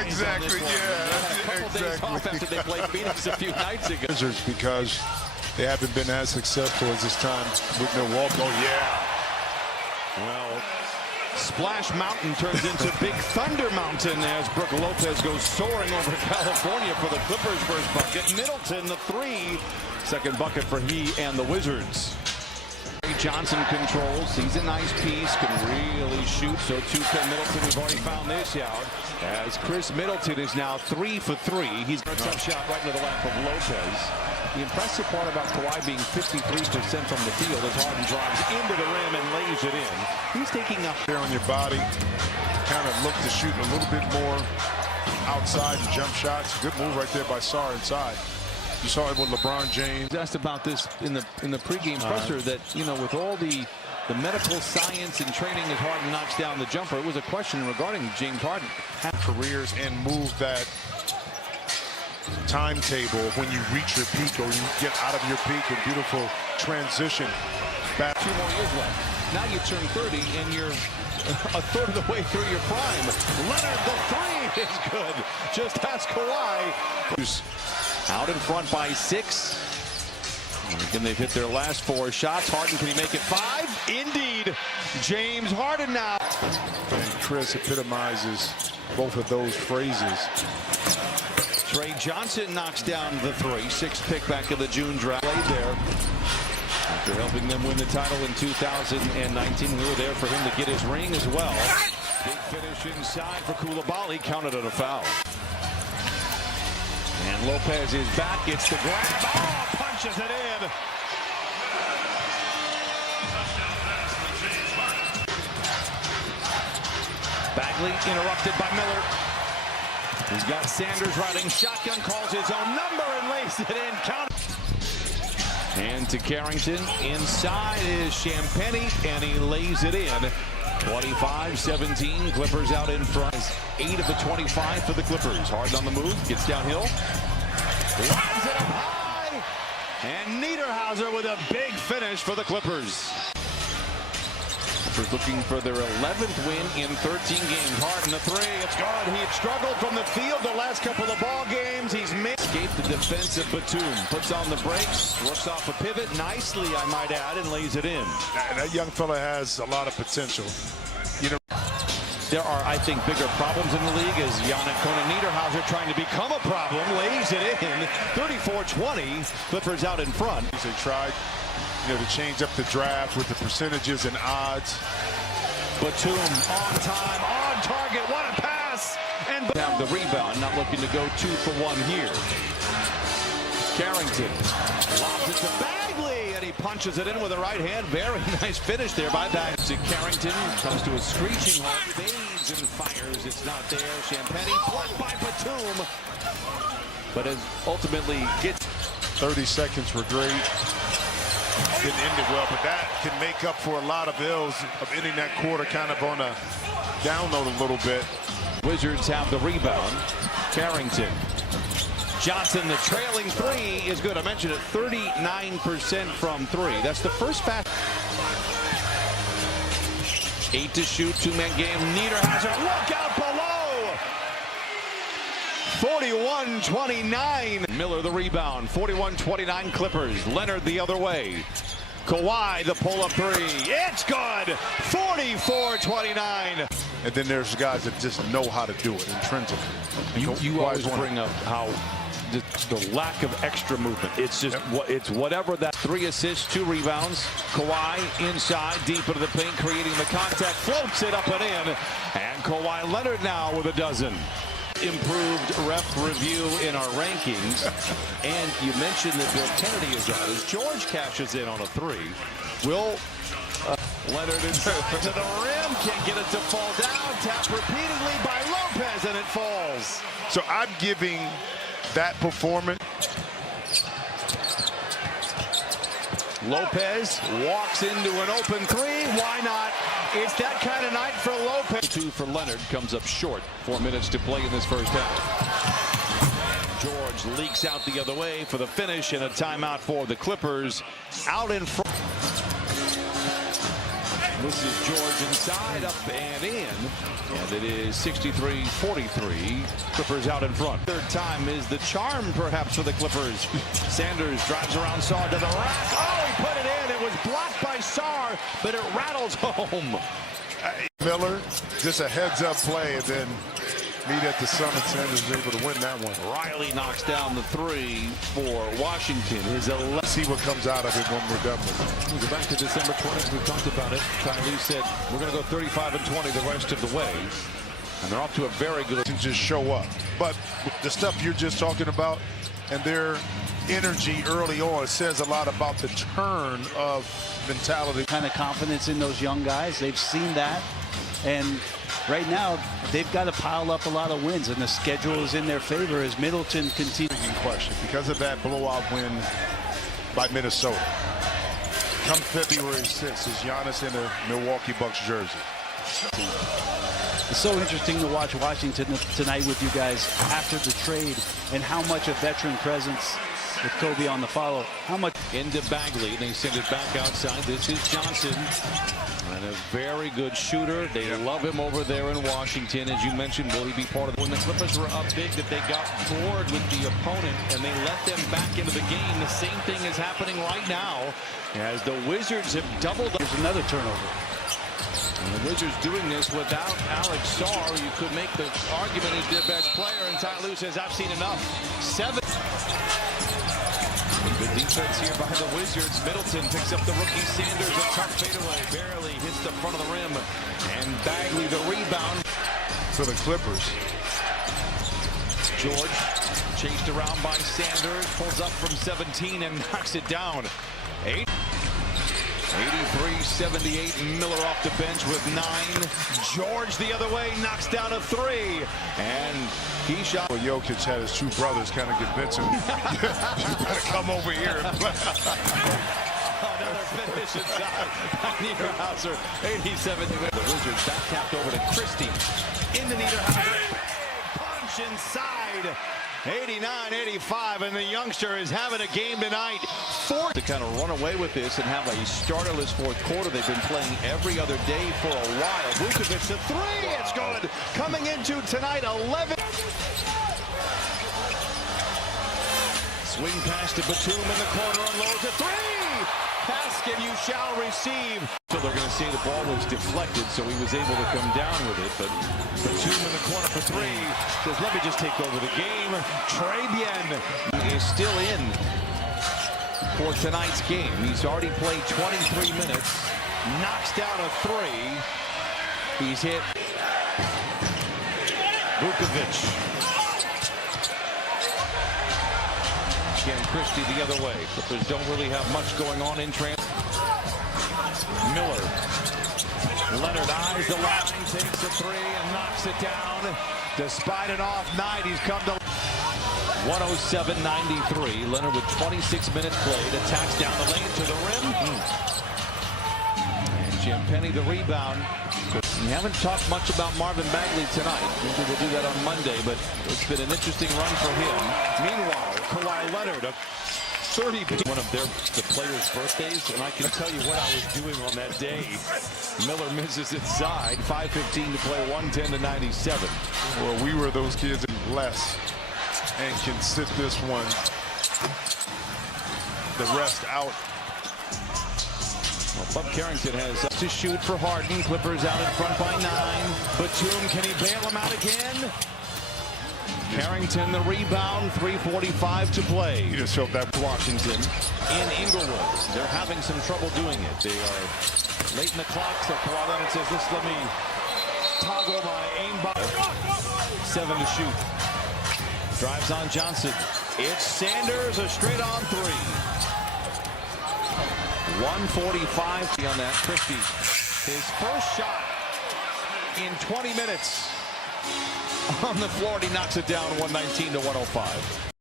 Exactly, yeah. After they played Phoenix a few nights ago. Wizards, because they haven't been as successful as this time with Milwaukee. Oh, yeah. Well, Splash Mountain turns into Big Thunder Mountain as Brook Lopez goes soaring over California for the Clippers' first bucket. Middleton, the three. Second bucket for he and the Wizards. Johnson controls. He's a nice piece. Can really shoot. So too can Middleton. We've already found this out. As Chris Middleton is now 3 for 3. He's got a tough shot right into the lap of Lopez. The impressive part about Kawhi being 53% from the field as Harden drives into the rim and lays it in. He's taking up there on your body. Kind of look to shoot a little bit more outside and jump shots. Good move right there by Sarr inside. You saw it with LeBron James. Asked about this in the pregame presser that, you know, with all the medical science and training as Harden knocks down the jumper, it was a question regarding James Harden. Careers and move that timetable when you reach your peak or you get out of your peak. A beautiful transition back. 2 more years left. Now you turn 30 and you're a third of the way through your prime. Leonard, the three is good. Just ask Kawhi. Out in front by 6. Again, they've hit their last 4 shots. Harden, can he make it 5? Indeed. James Harden now. And Chris epitomizes both of those phrases. Trey Johnson knocks down the 3. 6th pick back of the June draft. Played there after helping them win the title in 2019. We were there for him to get his ring as well. Big finish inside for Coulibaly. Counted on a foul. And Lopez is back. It's the grab. Oh, punches it in. Bagley interrupted by Miller. He's got Sanders riding shotgun, calls his own number and lays it in. Count. And to Carrington. Inside is Champagnie, and he lays it in. 25-17. Clippers out in front. 8 of the 25 for the Clippers. Harden on the move. Gets downhill. Lines it up high. And Niederhauser with a big finish for the Clippers. Clippers looking for their 11th win in 13 games. Harden the 3. It's good. He had struggled from the field the last couple of ball games. He's escaped the defense of Batum. Puts on the brakes. Works off a pivot nicely, I might add, and lays it in. That young fella has a lot of potential. You know, there are, I think, bigger problems in the league as Yannick Niederhauser trying to become a problem. Lays it in. 34-20. Clippers out in front. They tried, you know, to change up the draft with the percentages and odds. Batum on time, on target. What a pass! And have the rebound. Not looking to go 2 for 1 here. Carrington lobs it to Bagley, and he punches it in with the right hand. Very nice finish there by Bagley. Carrington comes to a screeching halt, fades and fires. It's not there. Champagnie blocked by Batum, but it ultimately gets. 30 seconds were great. Didn't end it well, but that can make up for a lot of ills of ending that quarter kind of on a down note a little bit. Wizards have the rebound. Carrington. Johnson, the trailing 3 is good. I mentioned it, 39% from 3. That's the first fast. 8 to shoot, 2-man game. Niederhauser, look out below. 41-29. Miller the rebound. 41-29 Clippers. Leonard the other way. Kawhi the pull-up 3. It's good. 44-29. And then there's guys that just know how to do it intrinsically. You always bring up how the lack of extra movement. It's just it's whatever that. 3 assists, 2 rebounds. Kawhi inside, deep into the paint, creating the contact, floats it up and in. And Kawhi Leonard now with a dozen. Improved ref review in our rankings. And you mentioned that Bill Kennedy is out as George cashes in on a 3. Will Leonard inside to the rim, can't get it to fall down. Tapped repeatedly by Lopez, and it falls. So I'm giving that performance. Lopez walks into an open 3. Why not? It's that kind of night for Lopez. 2 for Leonard, comes up short. 4 minutes to play in this first half. George leaks out the other way for the finish, and a timeout for the Clippers. Out in front. This is George inside, up and in. And it is 63-43. Clippers out in front. Third time is the charm, perhaps, for the Clippers. Sanders drives around Sarr to the rack. Oh, he put it in. It was blocked by Sarr, but it rattles home. Miller, just a heads-up play, and then meet at the summit. Sanders is able to win that one. Riley knocks down the three for Washington. Let's see what comes out of it when we're done with it. We go back to December 20th. We've talked about it. Kylie said we're going to go 35 and 20 the rest of the way. And they're off to a very good. And just show up. But the stuff you're just talking about and their energy early on says a lot about the turn of mentality. Kind of confidence in those young guys. They've seen that. And right now, they've got to pile up a lot of wins, and the schedule is in their favor as Middleton continues. In question because of that blowout win by Minnesota. Come February 6th is Giannis in a Milwaukee Bucks jersey. It's so interesting to watch Washington tonight with you guys after the trade and how much a veteran presence with Kobe on the follow. How much into Bagley. They send it back outside. This is Johnson. And a very good shooter. They love him over there in Washington. As you mentioned, will he be part of when the Clippers were up big that they got bored with the opponent and they let them back into the game? The same thing is happening right now as the Wizards have doubled up. There's another turnover. And the Wizards doing this without Alex Sarr. You could make the argument he's their best player, and Ty Lue says, I've seen enough. 7. Good defense here by the Wizards. Middleton picks up the rookie Sanders. A tough fadeaway. Barely hits the front of the rim. And Bagley the rebound. For the Clippers. George chased around by Sanders. Pulls up from 17 and knocks it down. 83-78. Miller off the bench with 9. George the other way knocks down a 3. And he shot. Well, Jokic had his two brothers kind of convince him, you better come over here and play. Another finish inside by Niederhauser. 87. The Wizards back tapped over to Christie. Into Niederhauser. Punch inside. 89-85, and the youngster is having a game tonight. To kind of run away with this and have a starterless fourth quarter. They've been playing every other day for a while. Vucevic the 3, it's good. Coming into tonight, 11. Swing pass to Batum in the corner, unloads a 3. Basket you shall receive. So they're going to say the ball was deflected, so he was able to come down with it. But Batum in the corner for 3 says, let me just take over the game. Trabian is still in for tonight's game. He's already played 23 minutes. Knocks down a 3. He's hit. Vucevic. Again, Christie the other way. Clippers don't really have much going on in transition. Miller. Leonard eyes the line, takes a 3 and knocks it down. Despite an off night, he's come to 107-93. Leonard with 26 minutes played. Attacks down the lane to the rim. And Champagnie the rebound. We haven't talked much about Marvin Bagley tonight. Maybe we'll do that on Monday, but it's been an interesting run for him. Meanwhile, Kawhi Leonard, a 30, one of the players' birthdays, and I can tell you what I was doing on that day. Miller misses inside, 5:15 to play, 110-97. Well, we were those kids in less and can sit this one, the rest out. Well, Buck Carrington has to shoot for Harden. Clippers out in front by 9. Batum, can he bail him out again? Carrington the rebound, 3:45 to play. You just hope that Washington in Inglewood. They're having some trouble doing it. They are late in the clock, so Kawhi Leonard says, let me toggle my aimbot. 7 to shoot. Drives on Johnson. It's Sanders, a straight on 3. 145 on that. Christie, his first shot in 20 minutes on the floor, and he knocks it down 119-105.